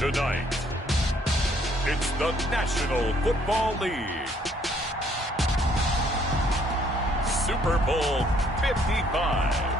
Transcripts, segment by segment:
Tonight, it's the National Football League. Super Bowl 55.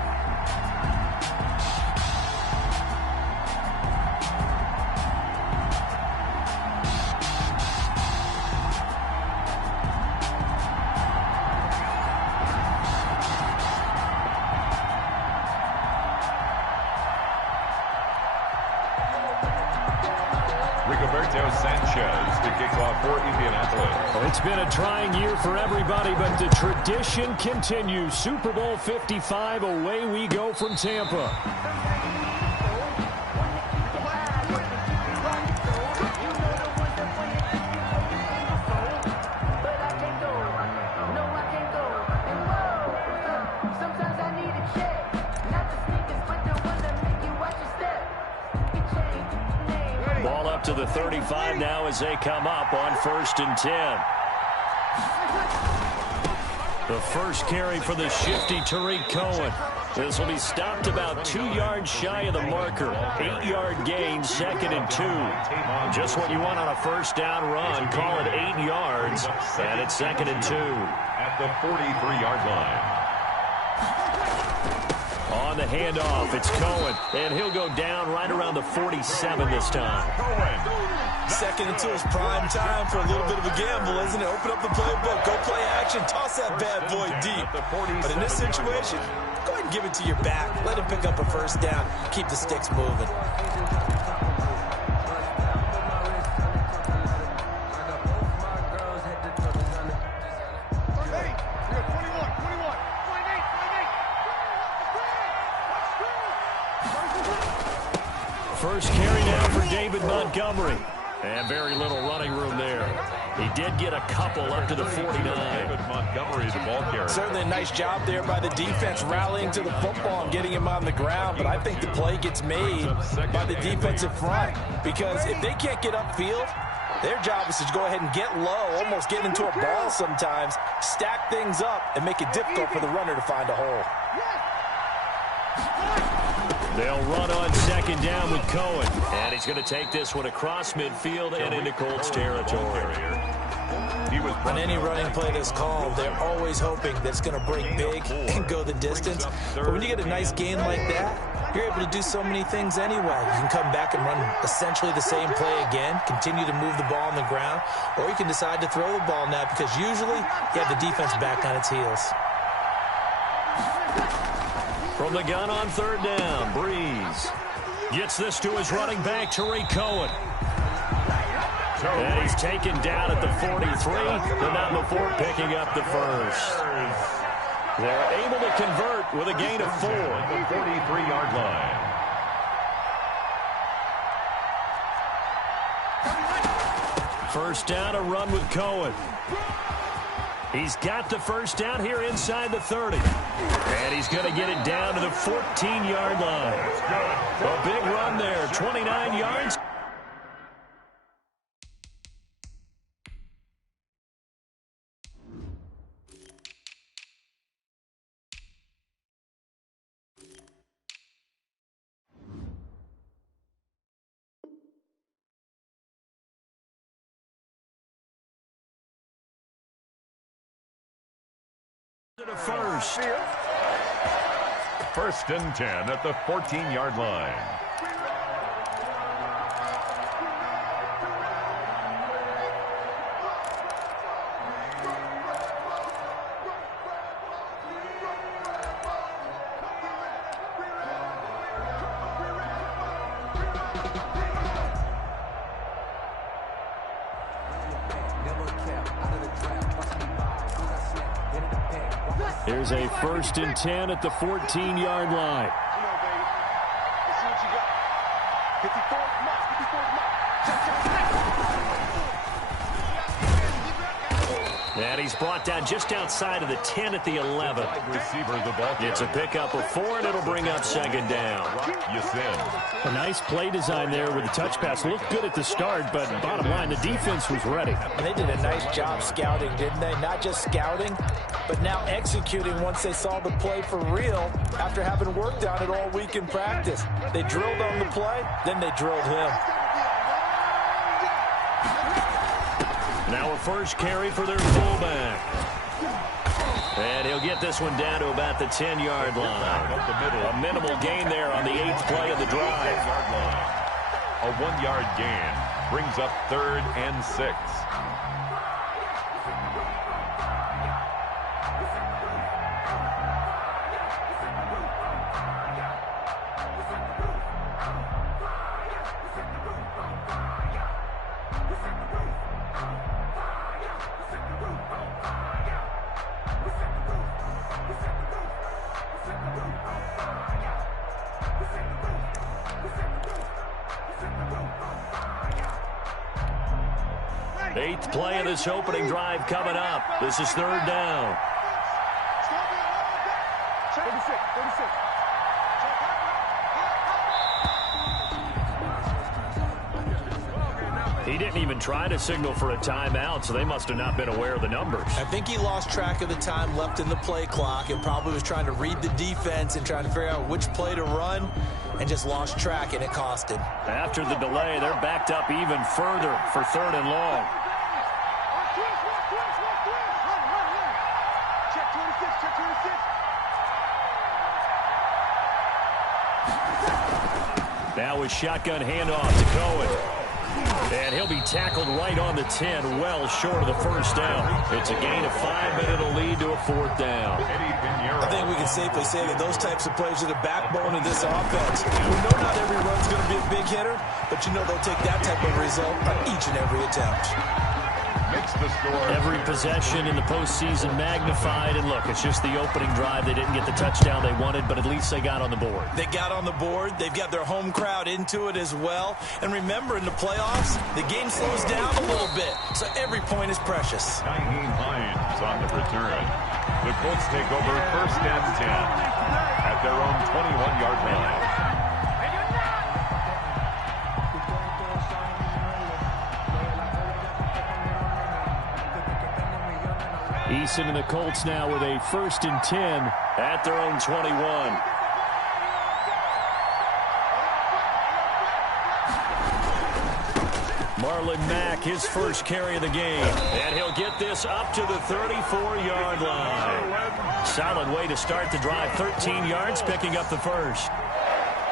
It's been a trying year for everybody, but the tradition continues. Super Bowl 55, away we go from Tampa. Ball up to the 35 now as they come up on 1st and 10. The first carry for the shifty Tariq Cohen. This will be stopped about 2 yards shy of the marker. 8-yard gain, 2nd and 2. Just what you want on a first down run. Call it 8 yards, and it's 2nd and 2. At the 43-yard line. On the handoff, it's Cohen, and he'll go down right around the 47 this time. Cohen. 2nd and 2 is prime time for a little bit of a gamble, isn't it? Open up the playbook, go play action, toss that bad boy deep. But in this situation, go ahead and give it to your back. Let him pick up a first down. Keep the sticks moving. First carry now for David Montgomery. And very little running room there. He did get a couple up to the 49. David Montgomery is the ball carrier. Certainly a nice job there by the defense rallying to the football and getting him on the ground. But I think the play gets made by the defensive front. Because if they can't get upfield, their job is to go ahead and get low, almost get into a ball sometimes, stack things up, and make it difficult for the runner to find a hole. They'll run on second down with Cohen. And he's going to take this one across midfield and into Colts territory. On any running play that's called, they're always hoping that it's going to break big and go the distance. But when you get a nice gain like that, you're able to do so many things anyway. You can come back and run essentially the same play again, continue to move the ball on the ground, or you can decide to throw the ball now because usually you have the defense back on its heels. From the gun on third down, Breeze gets this to his running back, Tariq Cohen. And he's taken down at the 43, but not before picking up the first. They're able to convert with a gain of 4. The 43-yard line. First down, a run with Cohen. He's got the first down here inside the 30. And he's going to get it down to the 14-yard line. A big run there, 29 yards. First and 10 at the 14-yard line. Here's a first and 10 at the 14-yard line. And he's brought down just outside of the 10 at the 11. It's a pickup of 4, and it'll bring up second down. A nice play design there with the touch pass. Looked good at the start, but bottom line, the defense was ready. And they did a nice job scouting, didn't they? Not just scouting, but now executing once they saw the play for real after having worked on it all week in practice. They drilled on the play, then they drilled him. Now a first carry for their fullback. And he'll get this one down to about the 10-yard line. A minimal gain there on the 8th play of the drive. A 1-yard gain brings up 3rd and 6. Eighth play of this opening drive coming up. This is third down. He didn't even try to signal for a timeout, so they must have not been aware of the numbers. I think he lost track of the time left in the play clock and probably was trying to read the defense and trying to figure out which play to run and just lost track, and it cost him. After the delay, they're backed up even further for 3rd and long. Now a shotgun handoff to Cohen. And he'll be tackled right on the 10, well short of the first down. It's a gain of 5, but it'll lead to a 4th down. I think we can safely say that those types of plays are the backbone of this offense. We know not every run's going to be a big hitter, but you know they'll take that type of result on each and every attempt. Every possession in the postseason magnified, and look, it's just the opening drive. They didn't get the touchdown they wanted, but at least they got on the board. They got on the board. They've got their home crowd into it as well. And remember, in the playoffs, the game slows down a little bit, so every point is precious. Nyheim Hines on the return. The Colts take over 1st and 10 at their own 21-yard line. Eason and the Colts now with a 1st and 10 at their own 21. Marlon Mack, his first carry of the game. And he'll get this up to the 34-yard line. Solid way to start the drive. 13 yards, picking up the first.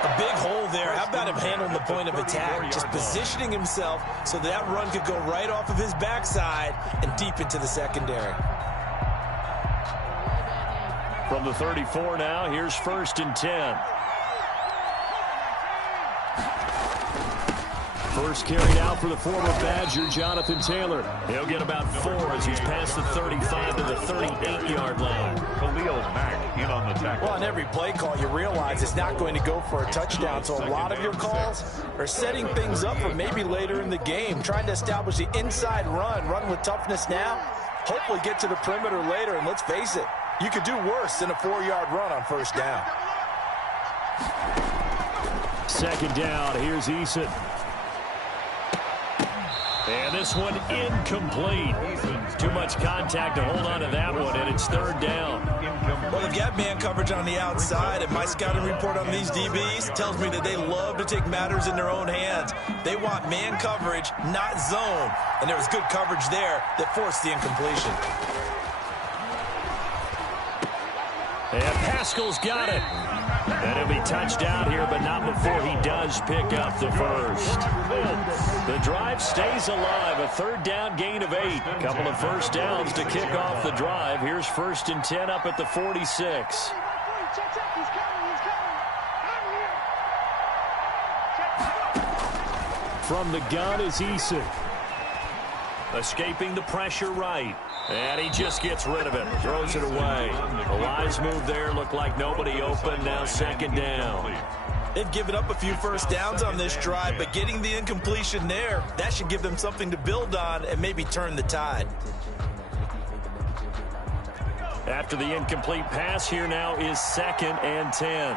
A big hole there. How about him handling the point of attack? Just positioning himself so that run could go right off of his backside and deep into the secondary. From the 34 now, here's 1st and 10. First carried out for the former Badger, Jonathan Taylor. He'll get about 4 as he's past the 35 to the 38-yard line. Khalil Mack in on the tackle. Well, on every play call, you realize it's not going to go for a touchdown, so a lot of your calls are setting things up for maybe later in the game, trying to establish the inside run with toughness now, hopefully get to the perimeter later, and let's face it, you could do worse than a 4-yard run on 1st down. 2nd down, here's Eason. And this one incomplete. Too much contact to hold on to that one, and it's 3rd down. Well, they've got man coverage on the outside, and my scouting report on these DBs tells me that they love to take matters in their own hands. They want man coverage, not zone. And there was good coverage there that forced the incompletion. And Pascal's got it. And he'll be touched down here, but not before he does pick up the first. The drive stays alive. A 3rd down gain of 8. Couple of 1st downs to kick off the drive. Here's 1st and 10 up at the 46. From the gun is Eason. Escaping the pressure right. And he just gets rid of it. Throws it away. A wise move there. Looked like nobody open. Now 2nd down. They've given up a few 1st downs on this drive, but getting the incompletion there, that should give them something to build on and maybe turn the tide. After the incomplete pass, here now is 2nd and 10.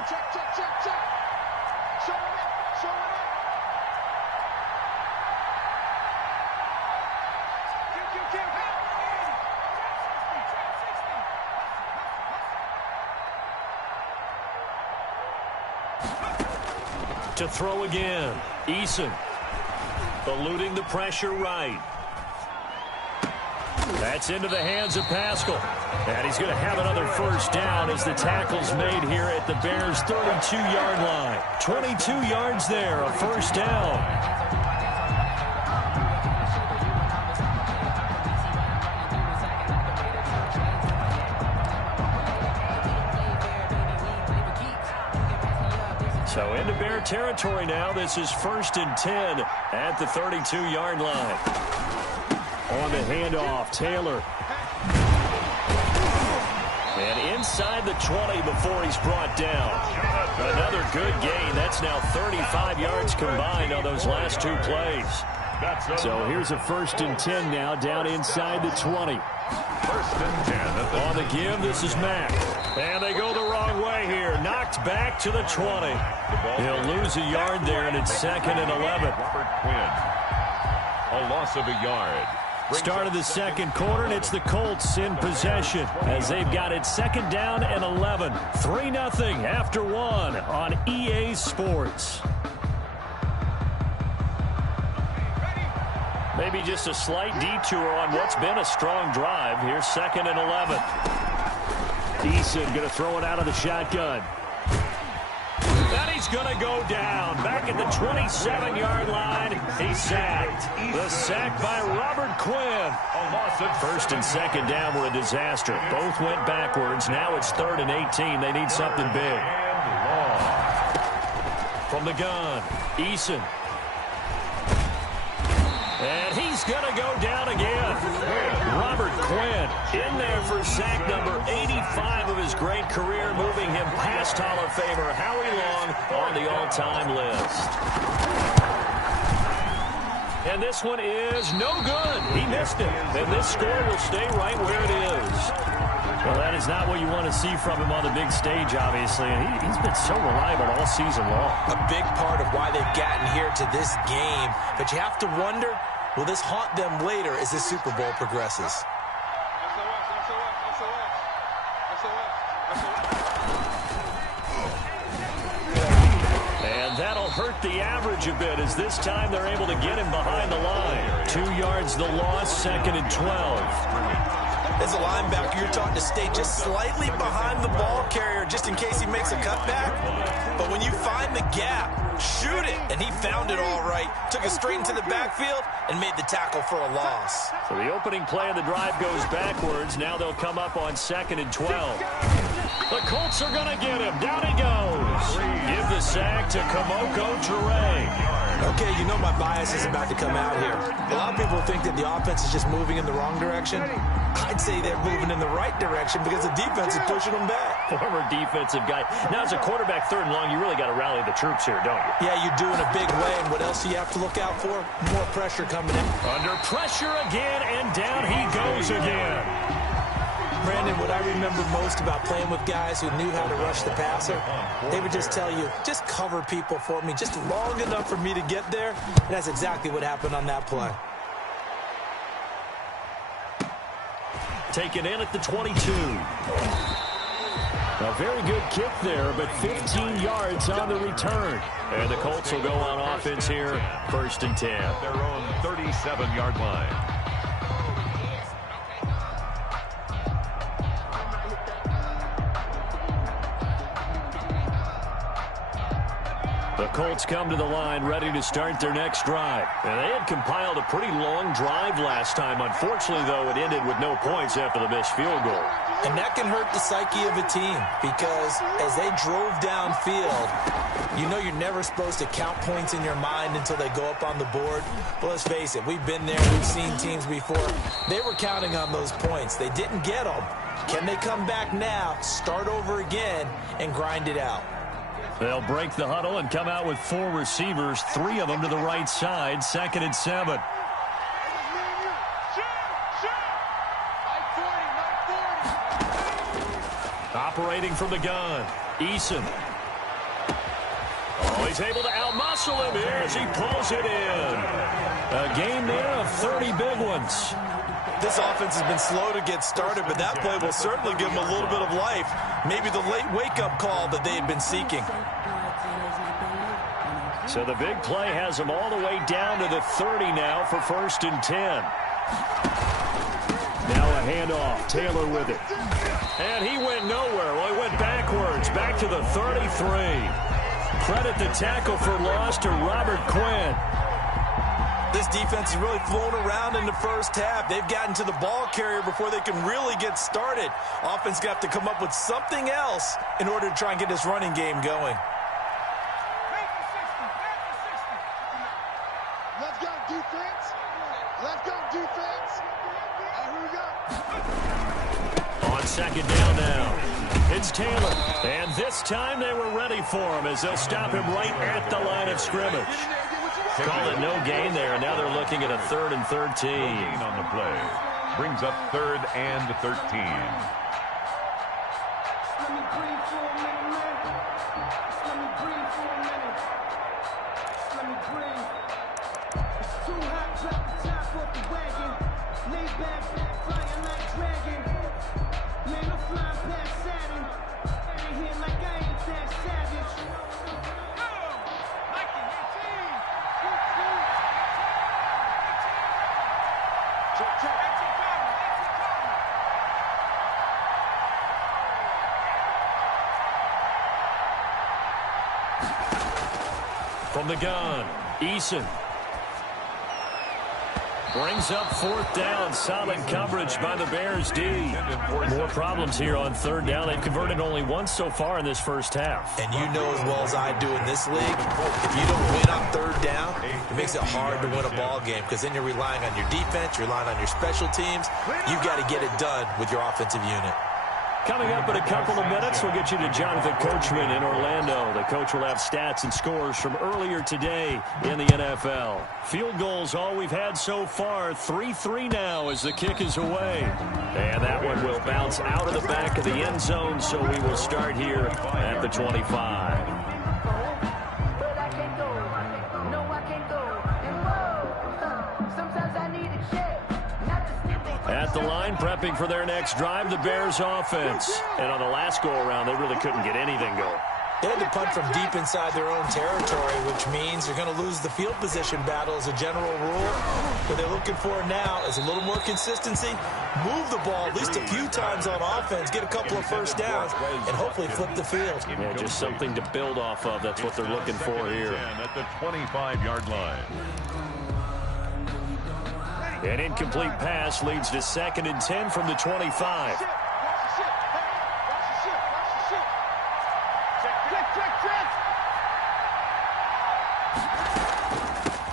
To throw again. Eason eluding the pressure right. That's into the hands of Pascal. And he's going to have another 1st down as the tackle's made here at the Bears' 32-yard line. 22 yards there, a 1st down. So into Bear territory now. This is 1st and 10 at the 32-yard line. On the handoff, Taylor. And inside the 20 before he's brought down. Another good gain. That's now 35 yards combined on those last 2 plays. So here's a 1st and 10 now down inside the 20. 1st and 10. On the give, this is Mack. And they go the wrong way here. Knocked back to the 20. He'll lose a yard there, and it's 2nd and 11. Robert Quinn. A loss of a yard. Start of the 2nd quarter, and it's the Colts in possession as they've got it 2nd down and 11. 3-0 after 1 on EA Sports. Maybe just a slight detour on what's been a strong drive. Here's 2nd and 11. Eason going to throw it out of the shotgun. And he's going to go down. Back at the 27-yard line. He's sacked. The sack by Robert Quinn. 1st and 2nd down were a disaster. Both went backwards. Now it's 3rd and 18. They need something big. From the gun, Eason. And he's going to go down again. Robert Quinn in there for sack number 85 of his great career, moving him past Hall of Famer Howie Long on the all-time list. And this one is no good. He missed it. And this score will stay right where it is. Well, that is not what you want to see from him on the big stage, obviously. And he's been so reliable all season long. A big part of why they've gotten here to this game. But you have to wonder, will this haunt them later as this Super Bowl progresses? And that'll hurt the average a bit as this time they're able to get him behind the line. 2 yards the loss, 2nd and 12. As a linebacker, you're taught to stay just slightly behind the ball carrier just in case he makes a cutback. But when you find the gap, shoot it. And he found it all right. Took it straight into the backfield and made the tackle for a loss. So the opening play of the drive goes backwards. Now they'll come up on 2nd and 12. The Colts are going to get him. Down he goes. Give the sack to Kamoko Toure. Okay, you know my bias is about to come out here. A lot of people think that the offense is just moving in the wrong direction. I'd say they're moving in the right direction because the defense is pushing them back. Former defensive guy. Now, as a quarterback, 3rd and long, you really got to rally the troops here, don't you? Yeah, you do in a big way. And what else do you have to look out for? More pressure coming in. Under pressure again, and down he goes again. Brandon, what I remember most about playing with guys who knew how to rush the passer, they would just tell you, just cover people for me, just long enough for me to get there. And that's exactly what happened on that play. Taken in at the 22. A very good kick there, but 15 yards on the return. And the Colts will go on offense here, 1st and 10. Their own 37-yard line. The Colts come to the line ready to start their next drive. And they had compiled a pretty long drive last time. Unfortunately, though, it ended with no points after the missed field goal. And that can hurt the psyche of a team because as they drove downfield, you know you're never supposed to count points in your mind until they go up on the board. Well, let's face it, we've been there. We've seen teams before. They were counting on those points. They didn't get them. Can they come back now, start over again, and grind it out? They'll break the huddle and come out with 4 receivers, 3 of them to the right side, 2nd and 7. Operating from the gun, Eason. Oh, he's able to outmuscle him here as he pulls it in. A game there of 30 big ones. This offense has been slow to get started, but that play will certainly give them a little bit of life. Maybe the late wake-up call that they had been seeking. So the big play has them all the way down to the 30 now for 1st and 10. Now a handoff. Taylor with it. And he went nowhere. Well, he went backwards. Back to the 33. Credit the tackle for loss to Robert Quinn. This defense has really flown around in the first half. They've gotten to the ball carrier before they can really get started. Offense got to come up with something else in order to try and get this running game going. Let's go, defense. Let's go, defense. Here we go. On 2nd down now, it's Taylor. And this time they were ready for him as they'll stop him right at the line of scrimmage. Call it no gain there, and now they're looking at a 3rd and 13. Gain on the play. Brings up 3rd and 13. From the gun, Eason. Brings up 4th down. Solid coverage by the Bears D. More problems here on 3rd down. They've converted only once so far in this first half. And you know as well as I do in this league, if you don't win on 3rd down, it makes it hard to win a ball game because then you're relying on your defense, you're relying on your special teams. You've got to get it done with your offensive unit. Coming up in a couple of minutes, we'll get you to Jonathan Coachman in Orlando. The coach will have stats and scores from earlier today in the NFL. Field goals, all we've had so far. 3-3 now as the kick is away. And that one will bounce out of the back of the end zone, so we will start here at the 25. At the line, prepping for their next drive, the Bears offense. And on the last go-around, they really couldn't get anything going. They had to punt from deep inside their own territory, which means you're going to lose the field position battle as a general rule. What they're looking for now is a little more consistency, move the ball at least a few times on offense, get a couple of first downs, and hopefully flip the field. Yeah, just something to build off of. That's what they're looking for here. At the 25-yard line. An incomplete pass leads to 2nd and 10 from the 25.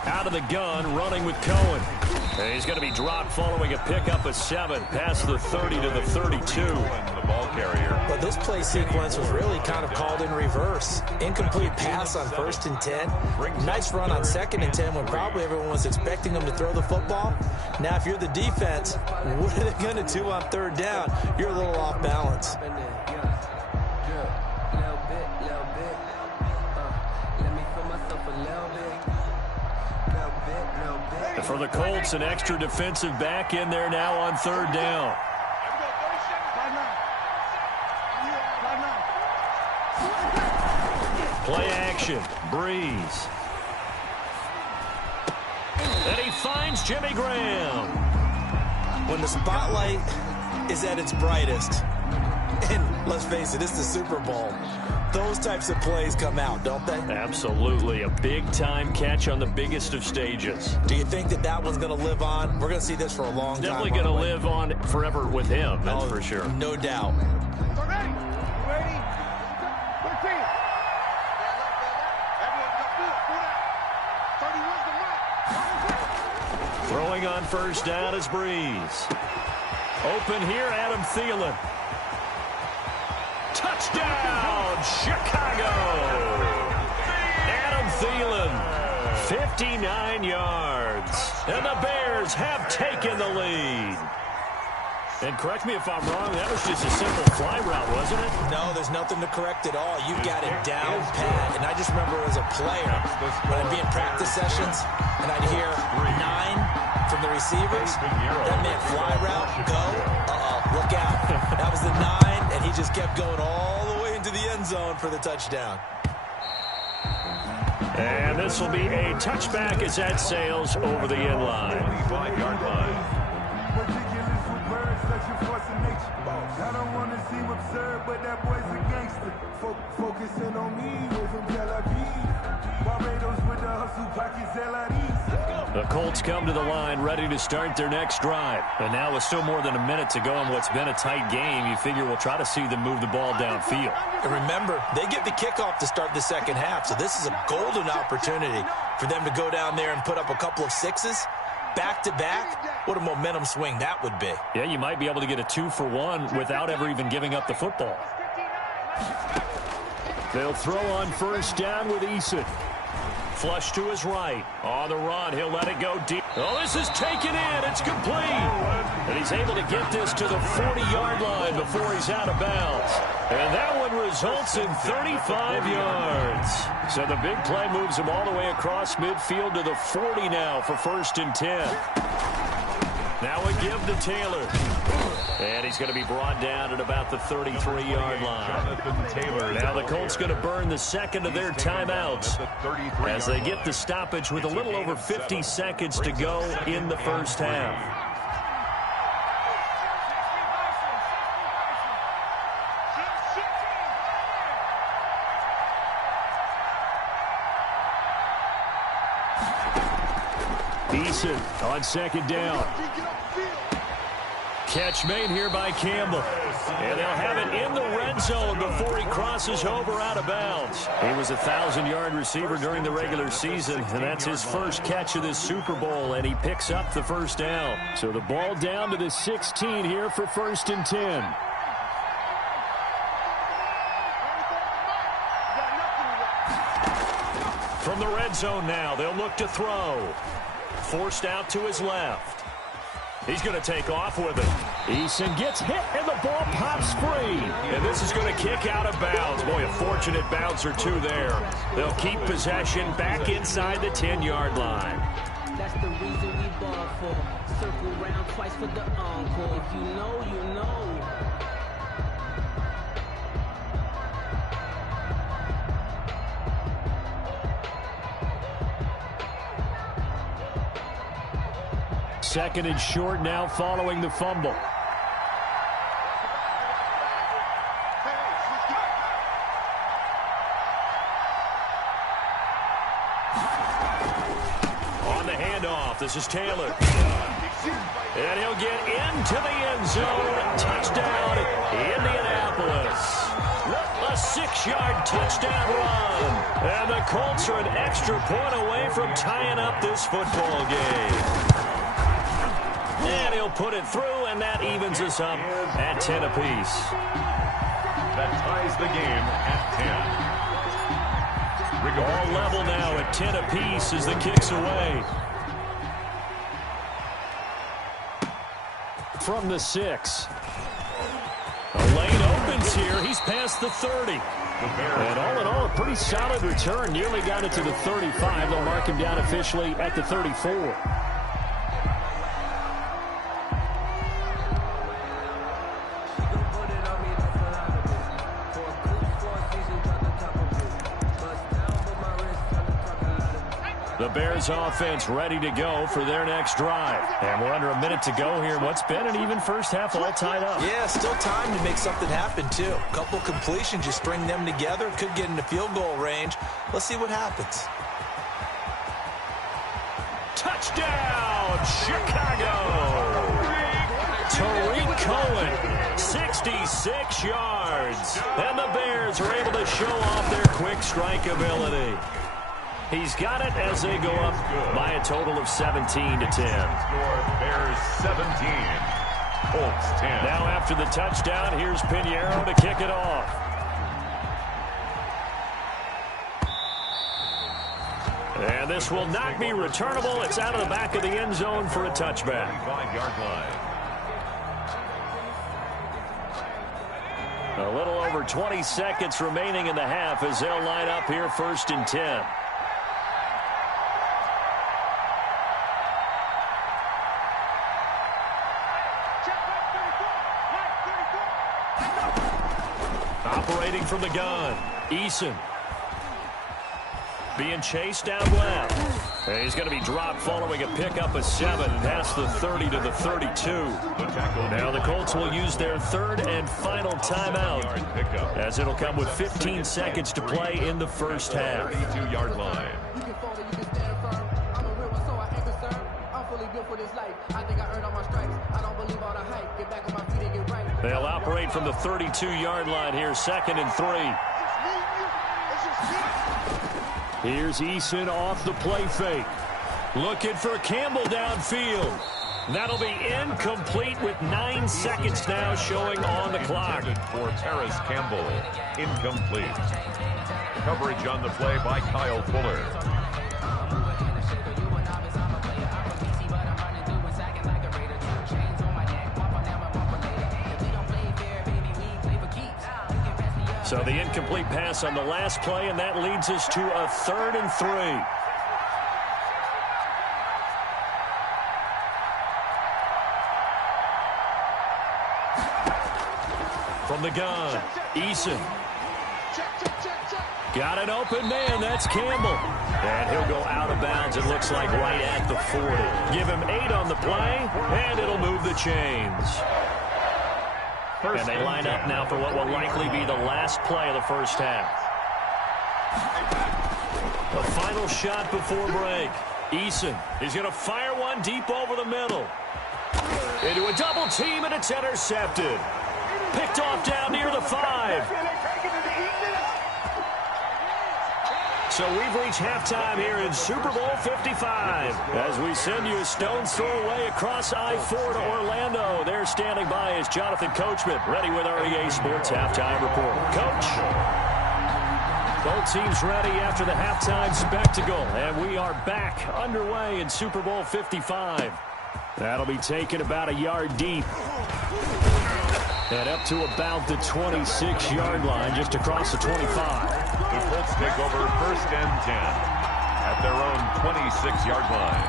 Out of the gun, running with Cohen. And he's going to be dropped following a pickup of 7, past the 30 to the 32. The ball carrier. But this play sequence was really kind of called in reverse. Incomplete pass on 1st and 10. Nice run on 2nd and 10 when probably everyone was expecting him to throw the football. Now, if you're the defense, what are they going to do on 3rd down? You're a little off balance. For the Colts, an extra defensive back in there now on 3rd down. Play action. Breeze. And he finds Jimmy Graham. When the spotlight is at its brightest, and let's face it, it's the Super Bowl, those types of plays come out, don't they? Absolutely. A big-time catch on the biggest of stages. Do you think that that one's going to live on? We're going to see this for a long time. Definitely going to live on forever with him, that's for sure. No doubt. Ready? 13. Throwing on 1st down is Breeze. Open here, Adam Thielen. Touchdown, Chicago! Adam Thielen, 59 yards. And the Bears have taken the lead. And correct me if I'm wrong, that was just a simple fly route, wasn't it? No, there's nothing to correct at all. You've got it down pat. And I just remember as a player, when I'd be in practice sessions, and I'd hear 9 from the receivers. That meant fly route, go. Uh-oh, look out. That was the 9, and he just kept going all the way into the end zone for the touchdown. And this will be a touchback as that sails over the end line. 25-yard line. I don't want to seem absurd, but that boy's a gangster. Focusing on me, we're from Tel Aviv. Barbados with the hustle, pockets LIDs. The Colts come to the line, ready to start their next drive. And now with still more than a minute to go in what's been a tight game, you figure we'll try to see them move the ball downfield. And remember, they get the kickoff to start the second half, so this is a golden opportunity for them to go down there and put up a couple of 6s. Back-to-back, what a momentum swing that would be. Yeah, you might be able to get a 2-for-1 without ever even giving up the football. They'll throw on 1st down with Eason. Flush to his right. On the run, he'll let it go deep. Oh, this is taken in. It's complete. And he's able to get this to the 40-yard line before he's out of bounds. And that one results in 35 yards. So the big play moves him all the way across midfield to the 40 now for 1st and 10. Now a give to Taylor. And he's going to be brought down at about the 33-yard line. Now the Colts going to burn the 2nd of their timeouts as they get the stoppage with a little over 50 seconds to go in the first half. Eason on 2nd down. Catch made here by Campbell. And they'll have it in the red zone before he crosses over out of bounds. He was a 1,000-yard receiver during the regular season, and that's his first catch of this Super Bowl, and he picks up the 1st down. So the ball down to the 16 here for 1st and 10. From the red zone now, they'll look to throw. Forced out to his left. He's going to take off with it. Eason gets hit, and the ball pops free. And this is going to kick out of bounds. Boy, a fortunate bounce or two there. They'll keep possession back inside the 10-yard line. That's the reason we ball for. Circle round twice for the encore. If you know, you know. Second and short now following the fumble. On the handoff, this is Taylor. And he'll get into the end zone. Touchdown, Indianapolis. A 6-yard touchdown run. And the Colts are an extra point away from tying up this football game. And he'll put it through, and that evens us up at 10 apiece. That ties the game at 10. All level now at 10 apiece as the kick's away. From the 6. A lane opens here. He's past the 30. And all in all, a pretty solid return. Nearly got it to the 35. They'll mark him down officially at the 34. The Bears offense ready to go for their next drive. And we're under a minute to go here. What's been an even first half, all tied up. Yeah, still time to make something happen, too. A couple completions, you string them together, could get into field goal range. Let's see what happens. Touchdown, Chicago! Tariq Cohen, 66 yards. And the Bears are able to show off their quick strike ability. He's got it as they go up by a total of 17 to 10. Bears 17, Colts 10. Now after the touchdown, here's Pinheiro to kick it off. And this will not be returnable. It's out of the back of the end zone for a touchback. 35-yard line. A little over 20 seconds remaining in the half as they'll line up here first and 10. Operating from the gun, Eason. Being chased down left. And he's going to be dropped following a pickup of 7 past the 30 to the 32. Now the Colts will use their third and final timeout as it'll come with 15 seconds to play in the first half. 32-yard line. They'll operate from the 32-yard line here, second and 3. Here's Eason off the play fake. Looking for Campbell downfield. That'll be incomplete with 9 seconds now showing on the clock. For Terrace Campbell, incomplete. Coverage on the play by Kyle Fuller. So the incomplete pass on the last play, and that leads us to a 3rd and 3. From the gun, Eason. Got an open man, that's Campbell. And he'll go out of bounds, it looks like right at the 40. Give him 8 on the play, and it'll move the chains. And they line up now for what will likely be the last play of the first half. The final shot before break. Eason is going to fire one deep over the middle. Into a double team, and it's intercepted. Picked off down near the 5. So we've reached halftime here in Super Bowl 55. As we send you a stone's throw away across I-4 to Orlando. There standing by is Jonathan Coachman, ready with our EA Sports Halftime Report. Coach. Both teams ready after the halftime spectacle. And we are back underway in Super Bowl 55. That'll be taken about a yard deep. And up to about the 26-yard line, just across the 25. The Colts take over first and 10 at their own 26-yard line.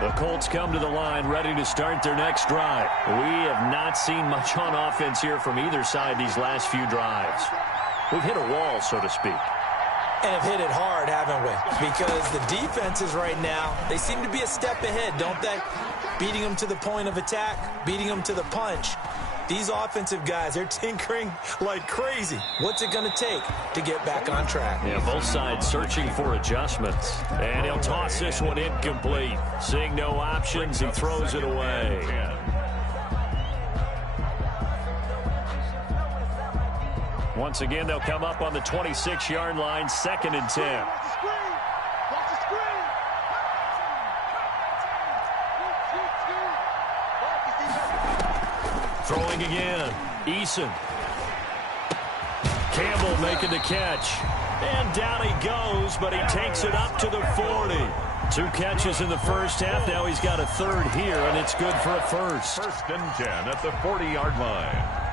The Colts come to the line ready to start their next drive. We have not seen much on offense here from either side these last few drives. We've hit a wall, so to speak. And have hit it hard, haven't we? Because the defenses right now, they seem to be a step ahead, don't they? Beating them to the point of attack, beating them to the punch. These offensive guys, they're tinkering like crazy. What's it going to take to get back on track? Yeah, both sides searching for adjustments. And he'll toss this one incomplete. Seeing no options, he throws it away. Once again, they'll come up on the 26-yard line, 2nd and 10. Throwing again, Eason. Campbell making the catch. And down he goes, but he takes it up to the 40. 2 catches in the first half. Now he's got a 3rd here, and it's good for a first. 1st and 10 at the 40-yard line.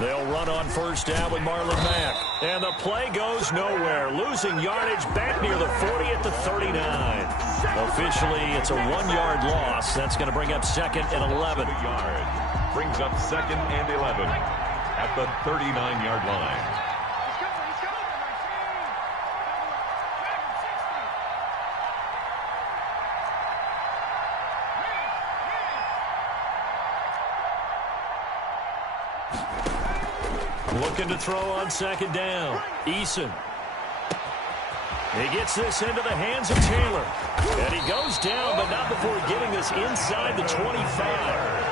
They'll run on 1st down with Marlon Mack. And the play goes nowhere. Losing yardage back near the 40 at the 39. Officially, it's a 1-yard loss. That's going to bring up 2nd and 11. Brings up 2nd and 11 at the 39-yard line. Looking to throw on 2nd down. Eason. He gets this into the hands of Taylor. And he goes down, but not before getting this inside the 25.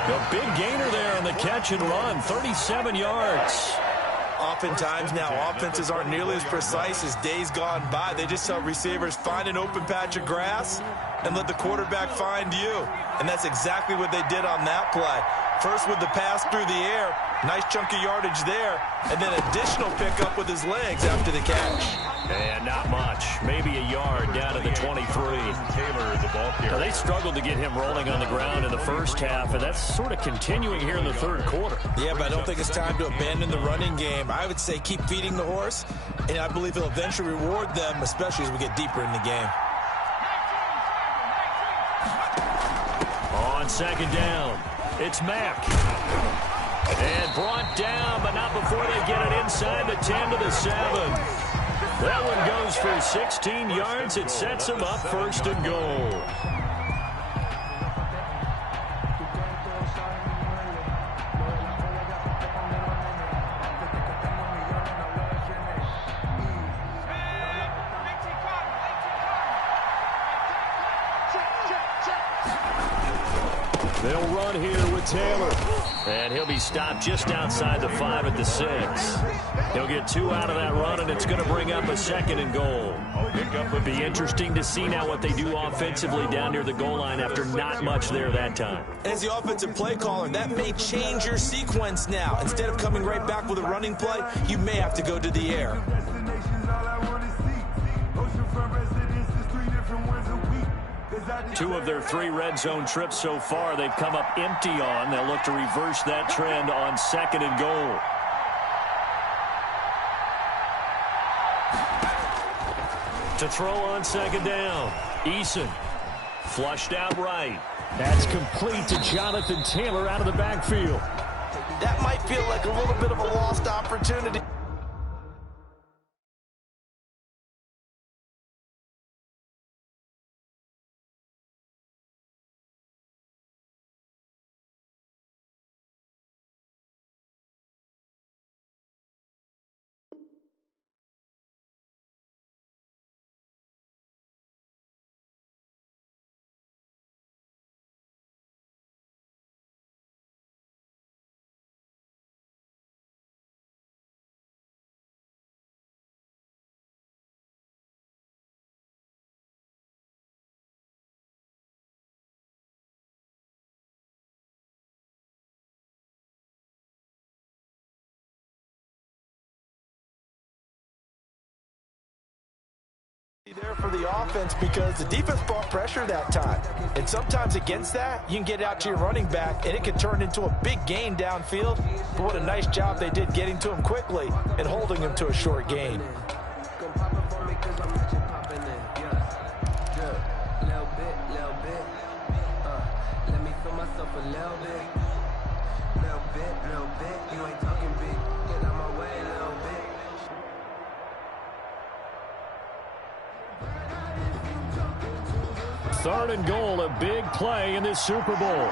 A big gainer there on the catch and run, 37 yards. Oftentimes now, offenses aren't nearly as precise as days gone by. They just tell receivers, find an open patch of grass and let the quarterback find you. And that's exactly what they did on that play. First with the pass through the air, nice chunk of yardage there, and then additional pickup with his legs after the catch. And not much, maybe a yard down to the 23. Taylor, the ball carrier. Now, they struggled to get him rolling on the ground in the first half, and that's sort of continuing here in the 3rd quarter. Yeah, but I don't think it's time to abandon the running game. I would say keep feeding the horse, and I believe he'll eventually reward them, especially as we get deeper in the game. On 2nd down, it's Mack. And brought down, but not before they get it inside the 10 to the 7. That one goes for 16 yards. It sets them up 1st and goal. They'll run here with Taylor. And he'll be stopped just outside the 5 at the 6. He'll get 2 out of that run, and it's going to bring up a 2nd and goal. It would be interesting to see now what they do offensively down near the goal line after not much there that time. As the offensive play caller, that may change your sequence now. Instead of coming right back with a running play, you may have to go to the air. Two of their 3 red zone trips so far, they've come up empty on. They'll look to reverse that trend on 2nd and goal. To throw on 2nd down, Eason flushed out right. That's complete to Jonathan Taylor out of the backfield. That might feel like a little bit of a lost opportunity. There for the offense because the defense brought pressure that time. And sometimes against that, you can get out to your running back, and it can turn into a big gain downfield. But what a nice job they did getting to him quickly and holding him to a short gain. Third and goal, a big play in this Super Bowl.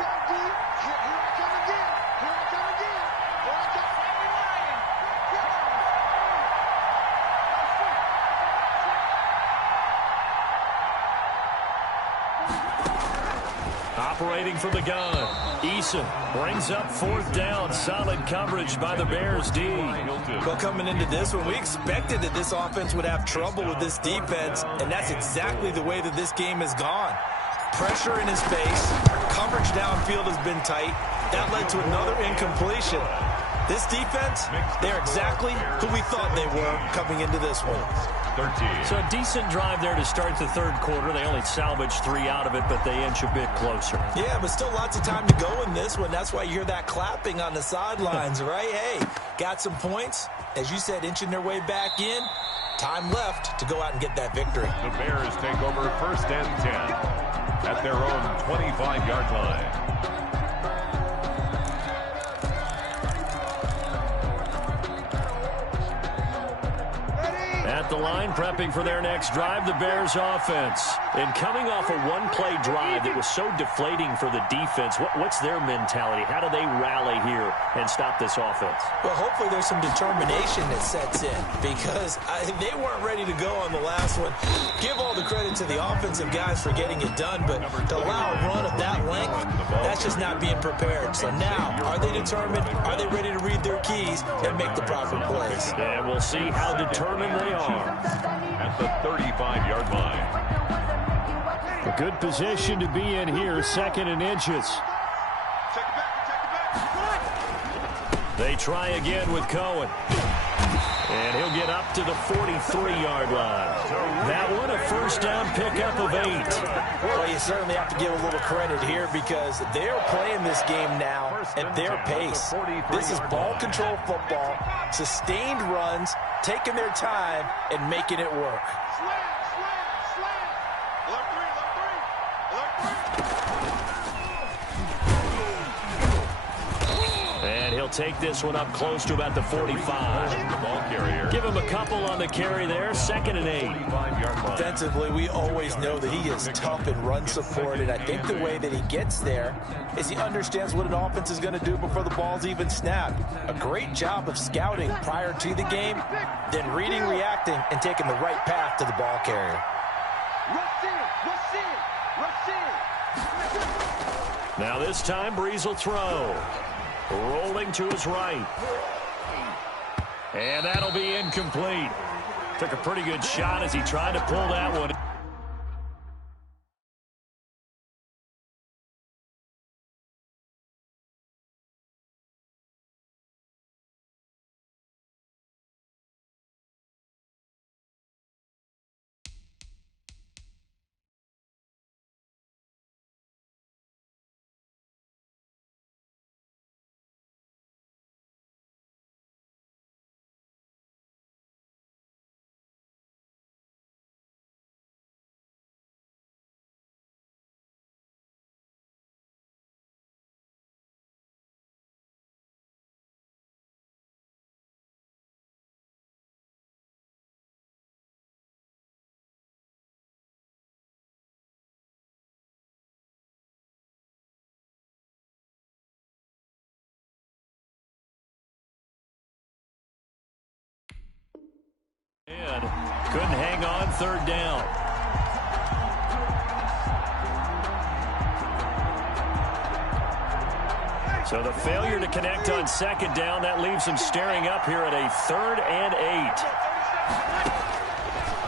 Operating from the gun, Eason brings up fourth down. Solid coverage by the Bears D. Well, coming into this one, we expected that this offense would have trouble with this defense, and that's exactly the way that this game has gone. Pressure in his face, coverage downfield has been tight. That led to another incompletion. This defense, they're exactly who we thought they were coming into this one. 13. So a decent drive there to start the third quarter. They only salvaged 3 out of it, but they inch a bit closer. Yeah, but still lots of time to go in this one. That's why you hear that clapping on the sidelines, right? Hey, got some points. As you said, inching their way back in. Time left to go out and get that victory. The Bears take over first and 10 at their own 25-yard line. At the line, prepping for their next drive, the Bears offense. And coming off a one-play drive that was so deflating for the defense, what's their mentality? How do they rally here and stop this offense? Well, hopefully there's some determination that sets in because they weren't ready to go on the last one. Give all the credit to the offensive guys for getting it done, but to allow a run of that length, that's just not being prepared. So now, are they determined? Are they ready to read their keys and make the proper plays? And we'll see how determined they are. At the 35-yard line. A good position to be in here, second and inches. They try again with Cohen. And he'll get up to the 43-yard line. That one, a first down pickup of 8. Well, you certainly have to give a little credit here because they're playing this game now at their pace. This is ball control football, sustained runs, taking their time, and making it work. And he'll take this one up close to about the 45. The ball carrier. Give him a couple on the carry there, second and 8. Defensively, we always know that he is tough and run support, and I think the way that he gets there is he understands what an offense is going to do before the ball's even snapped. A great job of scouting prior to the game, then reading, reacting, and taking the right path to the ball carrier. Now this time, Breeze will throw. Rolling to his right. And that'll be incomplete. Took a pretty good shot as he tried to pull that one. And couldn't hang on third down. So the failure to connect on second down, that leaves him staring up here at a 3rd and 8.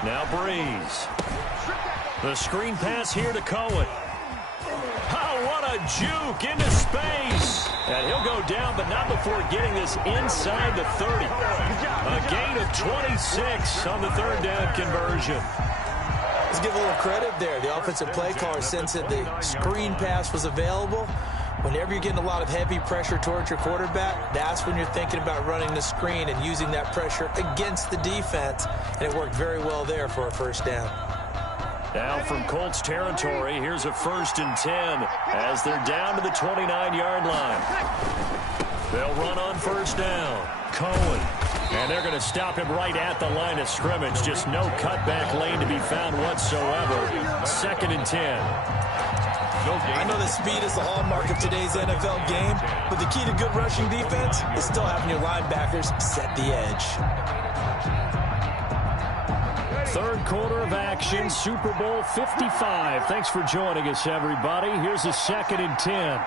Now Breeze. The screen pass here to Cohen. Oh, what a juke into space. And he'll go down, but not before getting this inside the 30. A gain of 26 on the third down conversion. Let's give a little credit there. The offensive play caller sensed that the screen pass was available. Whenever you're getting a lot of heavy pressure towards your quarterback, that's when you're thinking about running the screen and using that pressure against the defense. And it worked very well there for a first down. Now from Colts territory, here's a 1st and 10 as they're down to the 29-yard line. They'll run on 1st down. Cohen. And they're going to stop him right at the line of scrimmage. Just no cutback lane to be found whatsoever. 2nd and 10. I know that speed is the hallmark of today's NFL game, but the key to good rushing defense is still having your linebackers set the edge. 3rd quarter of action, Super Bowl 55. Thanks for joining us, everybody. Here's a 2nd and 10.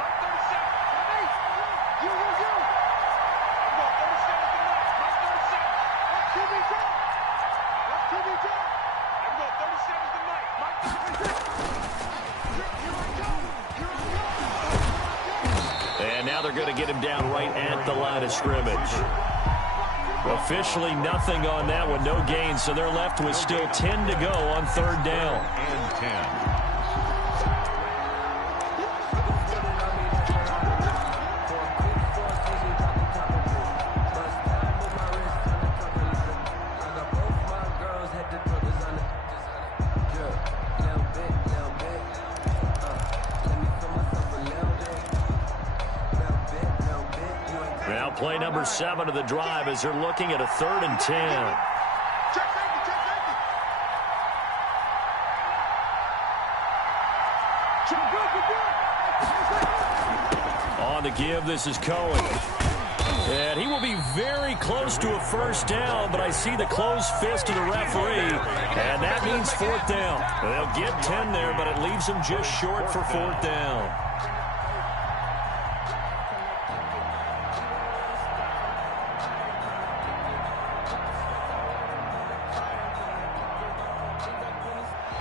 And now they're going to get him down right at the line of scrimmage. Officially nothing on that one, no gain, so they're left with still 10 to go on 3rd down. And 10. Play number 7 of the drive as they're looking at a 3rd and 10. On the give, this is Cohen. And he will be very close to a first down, but I see the closed fist of the referee, and that means 4th down. They'll get 10 there, but it leaves them just short for 4th down.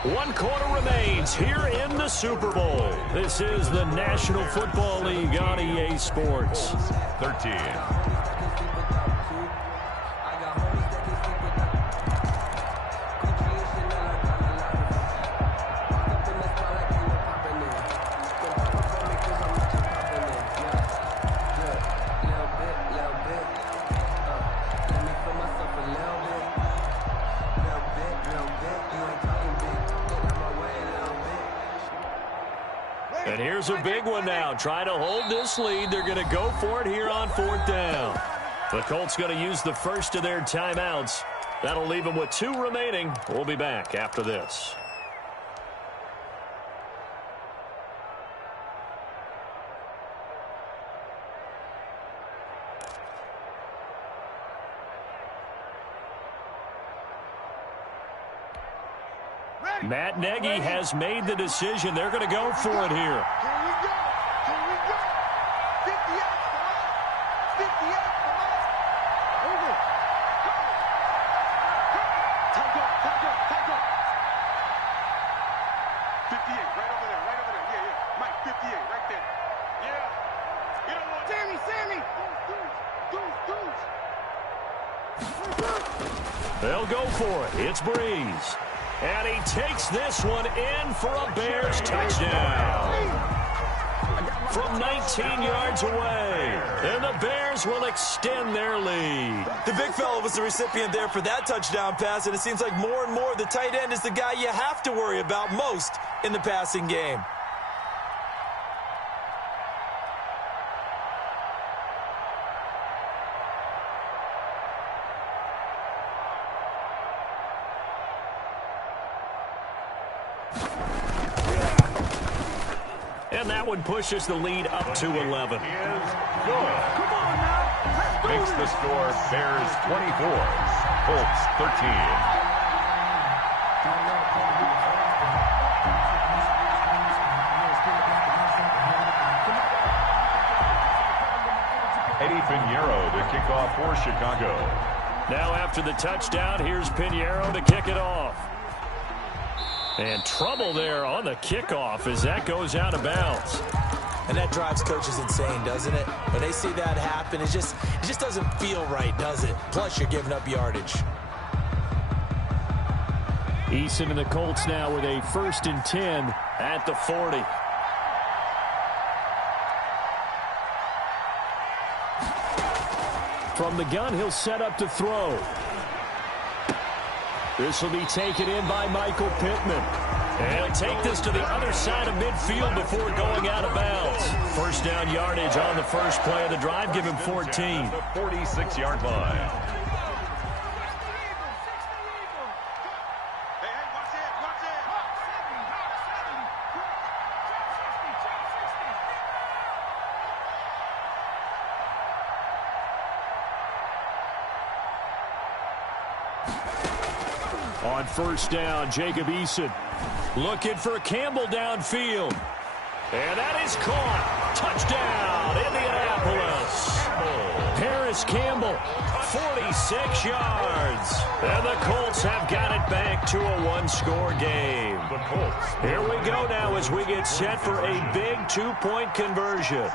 One quarter remains here in the Super Bowl. This is the National Football League on EA Sports. 13. And here's a big one now. Trying to hold this lead. They're going to go for it here on 4th down. The Colts going to use the first of their timeouts. That'll leave them with 2 remaining. We'll be back after this. Matt Nagy has made the decision. They're going to go for it here. Here we go. Here we go. 58, come on. 58, come on. Over. Go. Go. Time up. 58, right over there. Yeah, yeah. Mike, 58, right there. Yeah. You don't want Sammy. Deuce. They'll go for it. It's Breeze. And he takes this one in for a Bears touchdown. From 19 yards away. And the Bears will extend their lead. The big fella was the recipient there for that touchdown pass, and it seems like more and more the tight end is the guy you have to worry about most in the passing game. And that one pushes the lead up to 11. Is good. Come on now. Makes the score Bears 24, Colts 13. Eddie Pinheiro to kick off for Chicago. Now after the touchdown, here's Pinheiro to kick it off. And trouble there on the kickoff as that goes out of bounds. And that drives coaches insane, doesn't it? When they see that happen, it just doesn't feel right, does it? Plus, you're giving up yardage. Eason and the Colts now with a 1st and 10 at the 40. From the gun, he'll set up to throw. This will be taken in by Michael Pittman. And he'll take this to the other side of midfield before going out of bounds. First down yardage on the first play of the drive. Give him 14. The 46-yard line. On first down, Jacob Eason looking for Campbell downfield. And that is caught. Touchdown, Indianapolis. Paris Campbell, 46 yards. And the Colts have got it back to a one-score game. Here we go now as we get set for a big two-point conversion.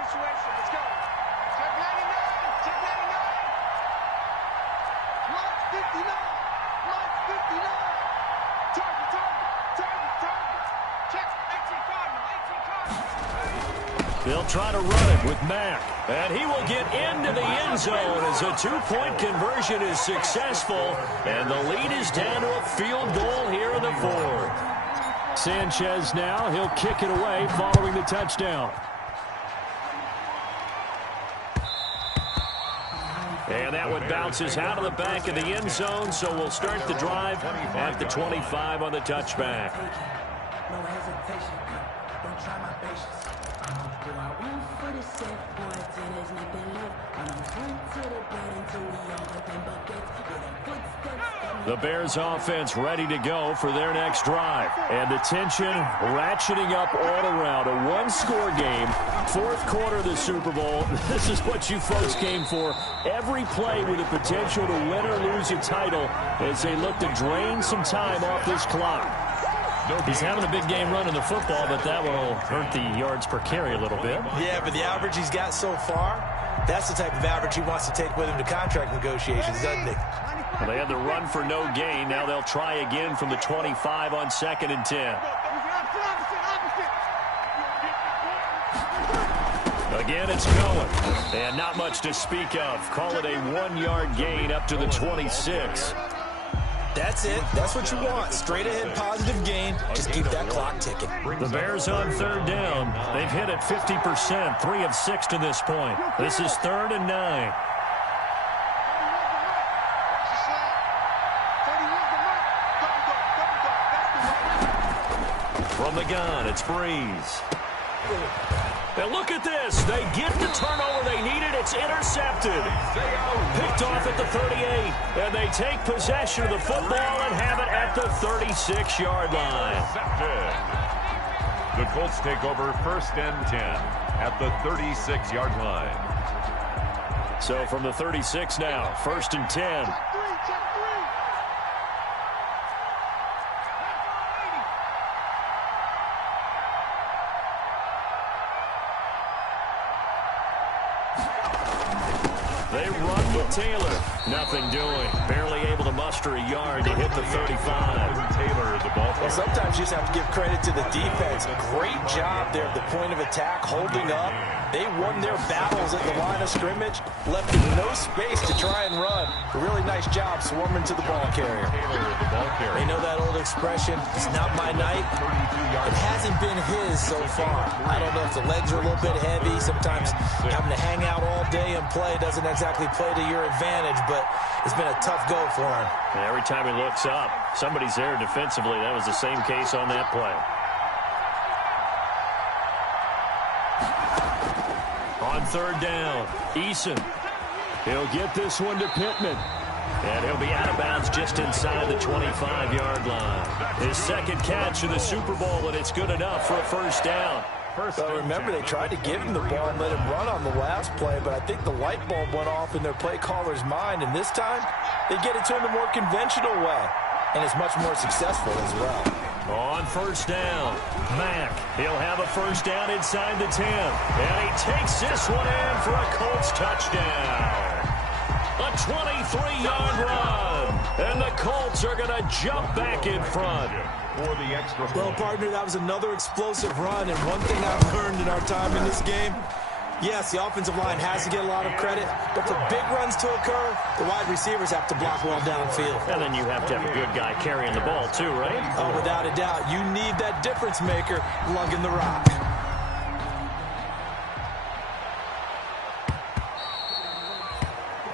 They'll try to run it with Mack. And he will get into the end zone as a two-point conversion is successful. And the lead is down to a field goal here in the fourth. Sanchez now, he'll kick it away following the touchdown. And that one bounces out of the back of the end zone, so we'll start the drive at the 25 on the touchback. No hesitation, don't try my patience. Do I run for the set point till there's nothing left? I'm front to the bed until we all got them buckets. Footsteps. The Bears offense ready to go for their next drive. And the tension ratcheting up all around. A one-score game, fourth quarter of the Super Bowl. This is what you folks came for. Every play with the potential to win or lose a title as they look to drain some time off this clock. He's having a big game running the football, but that will hurt the yards per carry a little bit. Yeah, but the average he's got so far, that's the type of average he wants to take with him to contract negotiations, doesn't he? Well, they had the run for no gain. Now they'll try again from the 25 on 2nd and 10. Again, it's going. And not much to speak of. Call it a 1-yard gain up to the 26. That's it. That's what you want. Straight ahead positive gain. Just keep that clock ticking. The Bears on third down. They've hit it 50%, 3 of 6 to this point. This is 3rd and 9. From the gun, it's Breeze. And look at this. They get the turnover they needed. It's intercepted. Picked off at the 38. And they take possession of the football and have it at the 36-yard line. The Colts take over 1st and 10 at the 36-yard line. So from the 36 now, 1st and 10. Taylor, nothing doing. Barely able to muster a yard to hit the 35. Taylor, the ball. Well, sometimes you just have to give credit to the defense. Great job there at the point of attack, holding up. They won their battles at the line of scrimmage, left them no space to try and run. A really nice job swarming to the ball carrier. They know that old expression, it's not my night. It hasn't been his so far. I don't know if the legs are a little bit heavy. Sometimes having to hang out all day and play doesn't exactly play to your advantage, but it's been a tough go for him. And every time he looks up, somebody's there defensively. That was the same case on that play. On third down, Eason. He'll get this one to Pittman. And he'll be out of bounds just inside the 25-yard line. His second catch of the Super Bowl, and it's good enough for a first down. Well, remember, they tried to give him the ball and let him run on the last play, but I think the light bulb went off in their play caller's mind, and this time they get it to him the more conventional way, and it's much more successful as well. On first down, Mack. He'll have a first down inside the 10, and he takes this one in for a Colts touchdown. A 23-yard run. And the Colts are going to jump back in front. For the extra point. Well, partner, that was another explosive run. And one thing I've learned in our time in this game, yes, the offensive line has to get a lot of credit, but for big runs to occur, the wide receivers have to block well downfield. And then you have to have a good guy carrying the ball too, right? Oh, without a doubt. You need that difference maker lugging the rock.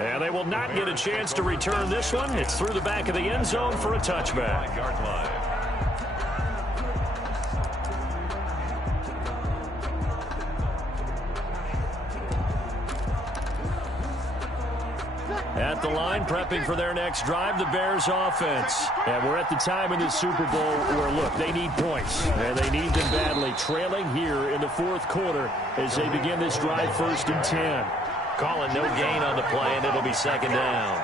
And they will not get a chance to return this one. It's through the back of the end zone for a touchback. 9-yard line. At the line, prepping for their next drive, the Bears offense. And we're at the time in the Super Bowl where, look, they need points. And they need them badly. Trailing here in the fourth quarter as they begin this drive 1st and 10. Calling no gain on the play, and it'll be 2nd down.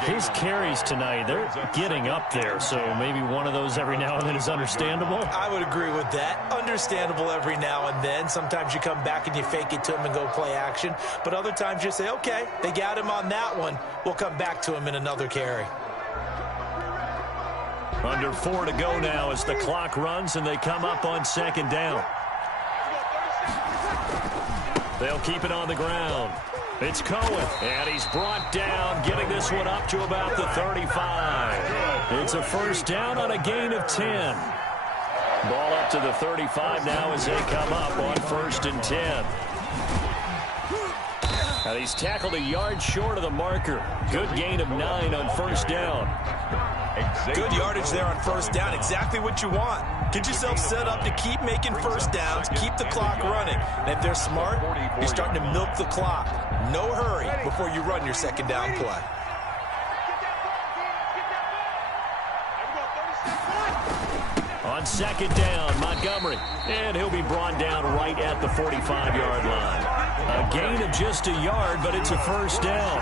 His carries tonight, they're getting up there, so maybe one of those every now and then is understandable. I would agree with that. Understandable every now and then. Sometimes you come back and you fake it to him and go play action. But other times you say, okay, they got him on that one. We'll come back to him in another carry. Under 4 to go now as the clock runs and they come up on 2nd down. They'll keep it on the ground. It's Cohen, and he's brought down, getting this one up to about the 35. It's a 1st down on a gain of 10. Ball up to the 35 now as they come up on 1st and 10. And he's tackled a yard short of the marker. Good gain of 9 on 1st down. Good yardage there on 1st down. Exactly what you want. Get yourself set up to keep making 1st downs, keep the clock running. And if they're smart, you're starting to milk the clock. No hurry before you run your 2nd down play. On 2nd down, Montgomery. And he'll be brought down right at the 45-yard line. A gain of just a yard, but it's a 1st down.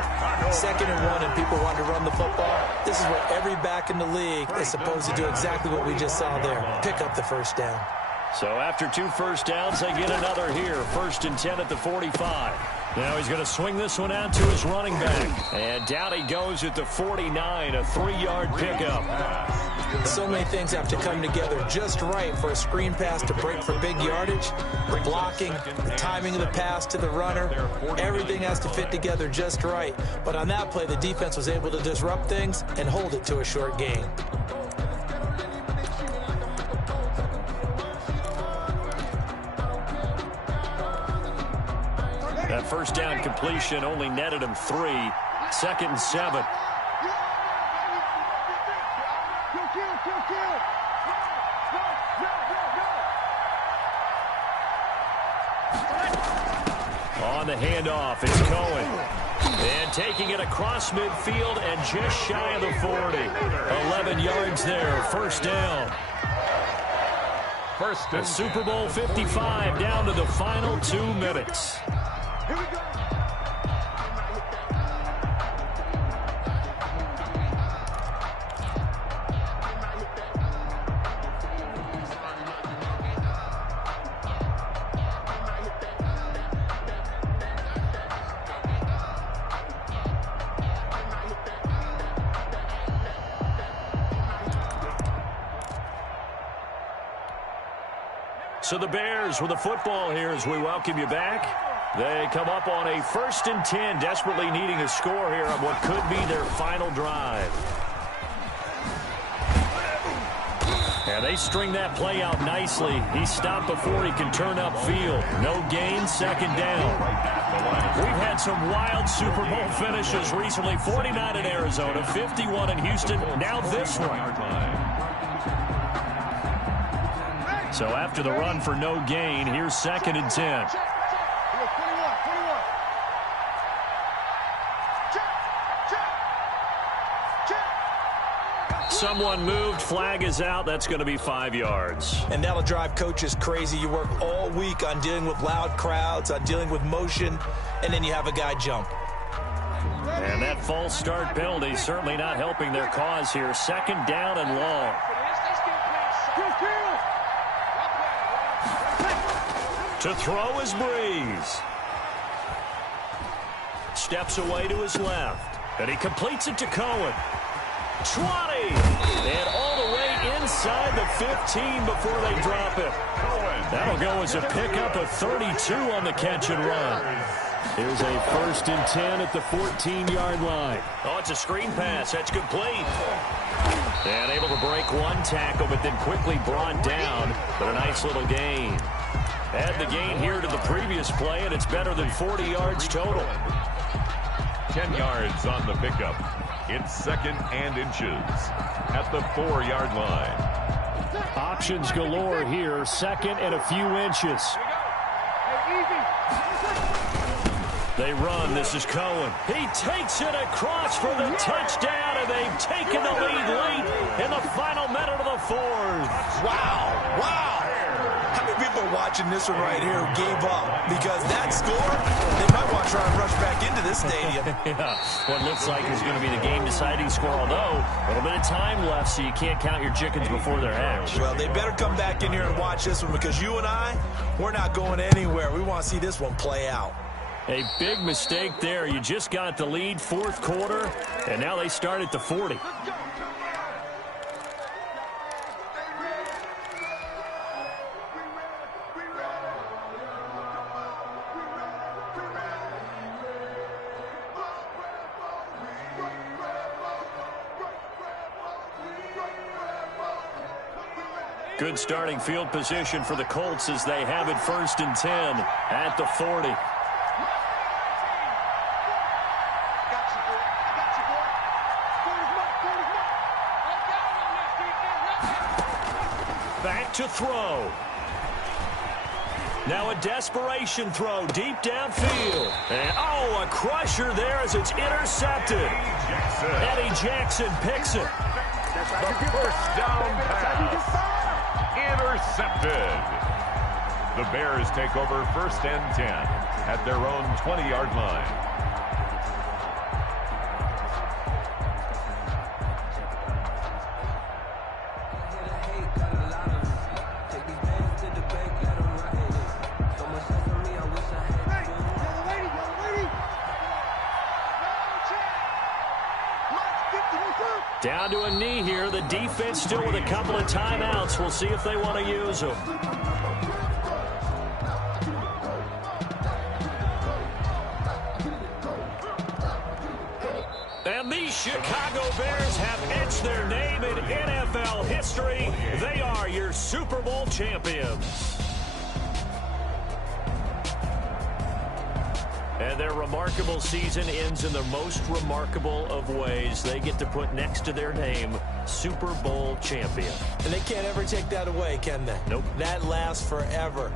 2nd and 1, and people want to run the football. This is where every back in the league is supposed to do exactly what we just saw there. Pick up the 1st down. So after 2 1st downs, they get another here. 1st and 10 at the 45. Now he's going to swing this one out to his running back. And down he goes at the 49, a 3-yard pickup. So many things have to come together just right for a screen pass to break for big yardage. The blocking, the timing of the pass to the runner, everything has to fit together just right. But on that play, the defense was able to disrupt things and hold it to a short gain. That 1st down completion only netted him 3. 2nd and 7. On the handoff, it's Cohen. And taking it across midfield and just shy of the 40. 11 yards there, 1st down. The Super Bowl 55 down to the final 2 minutes. Here we go. So the Bears with the football here as we welcome you back. They come up on a 1st and 10, desperately needing a score here on what could be their final drive. And they string that play out nicely. He stopped before he can turn upfield. No gain, 2nd down. We've had some wild Super Bowl finishes recently. 49 in Arizona, 51 in Houston, now this one. So after the run for no gain, here's 2nd and 10. Someone moved, flag is out. That's going to be 5 yards. And that'll drive coaches crazy. You work all week on dealing with loud crowds, on dealing with motion, and then you have a guy jump. And that false start penalty certainly not helping their cause here. 2nd down and long. To throw is Breeze. steps away to his left. And he completes it to Cohen. 20! And all the way inside the 15 before they drop it. That'll go as a pickup of 32 on the catch and run. Here's a 1st and 10 at the 14-yard line. Oh, it's a screen pass. That's complete. And able to break one tackle, but then quickly brought down. But a nice little gain. Add the gain here to the previous play, and it's better than 40 yards total. 10 yards on the pickup. It's 2nd and inches at the 4-yard line. Options galore here. 2nd and a few inches. They run. This is Cohen. He takes it across for the touchdown, and they've taken the lead late in the final minute of the 4th. Wow. Wow. How many people are watching this one right here who gave up? Because that score, they might want to try and rush back into this stadium. Yeah, what looks like is going to be the game-deciding score, although a little bit of time left, so you can't count your chickens before they're hatched. Well, they better come back in here and watch this one, because you and I, we're not going anywhere. We want to see this one play out. A big mistake there. You just got the lead, 4th quarter, and now they start at the 40. Good starting field position for the Colts as they have it 1st and 10 at the 40. Back to throw. Now a desperation throw deep downfield. And, oh, a crusher there as it's intercepted. Eddie Jackson picks it. The 1st down pass. Intercepted. The Bears take over 1st and 10 at their own 20-yard line. Down to a knee here. The defense still with a couple of timeouts. We'll see if they want to use them. And the Chicago Bears have etched their name in NFL history. They are your Super Bowl champions. And their remarkable season ends in the most remarkable of ways. They get to put next to their name, Super Bowl champion. And they can't ever take that away, can they? Nope. That lasts forever.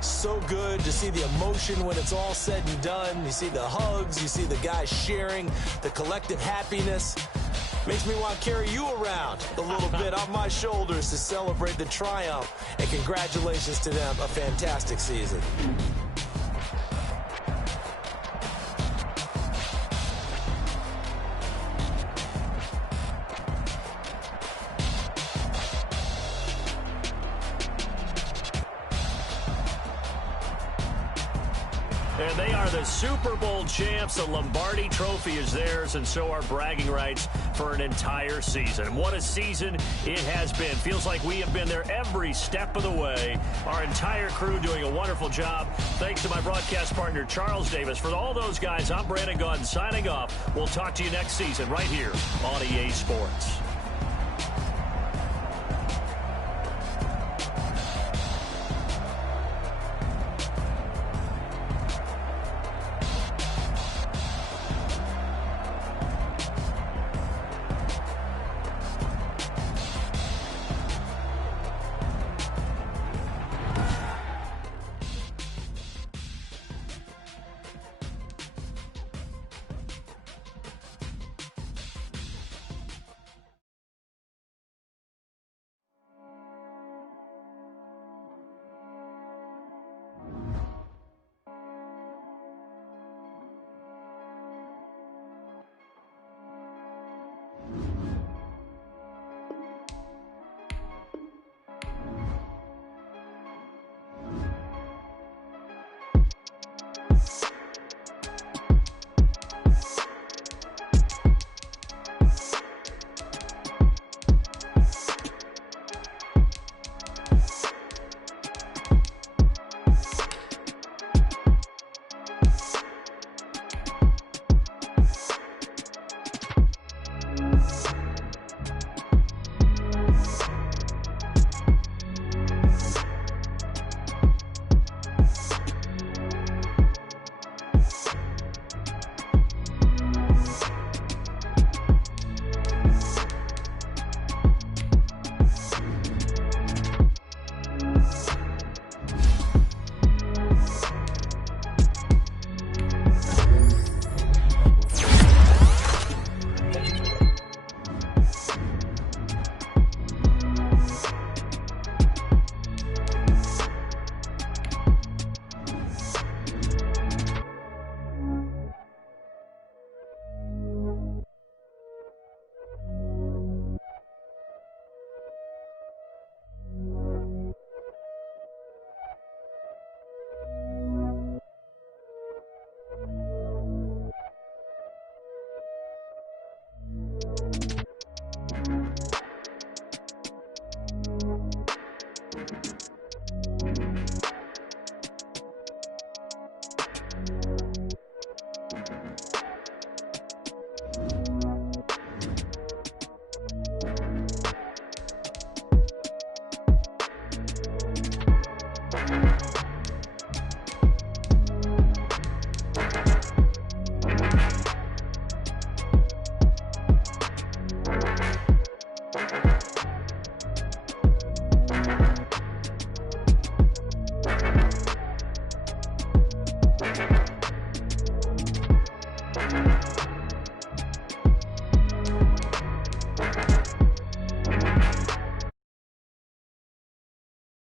So good to see the emotion when it's all said and done. You see the hugs. You see the guys sharing, the collective happiness. Makes me want to carry you around a little bit on my shoulders to celebrate the triumph. And congratulations to them. A fantastic season. And they are the Super Bowl champs. The Lombardi Trophy is theirs, and so are bragging rights for an entire season. And what a season it has been. Feels like we have been there every step of the way. Our entire crew doing a wonderful job. Thanks to my broadcast partner, Charles Davis. For all those guys, I'm Brandon Gaudin signing off. We'll talk to you next season right here on EA Sports.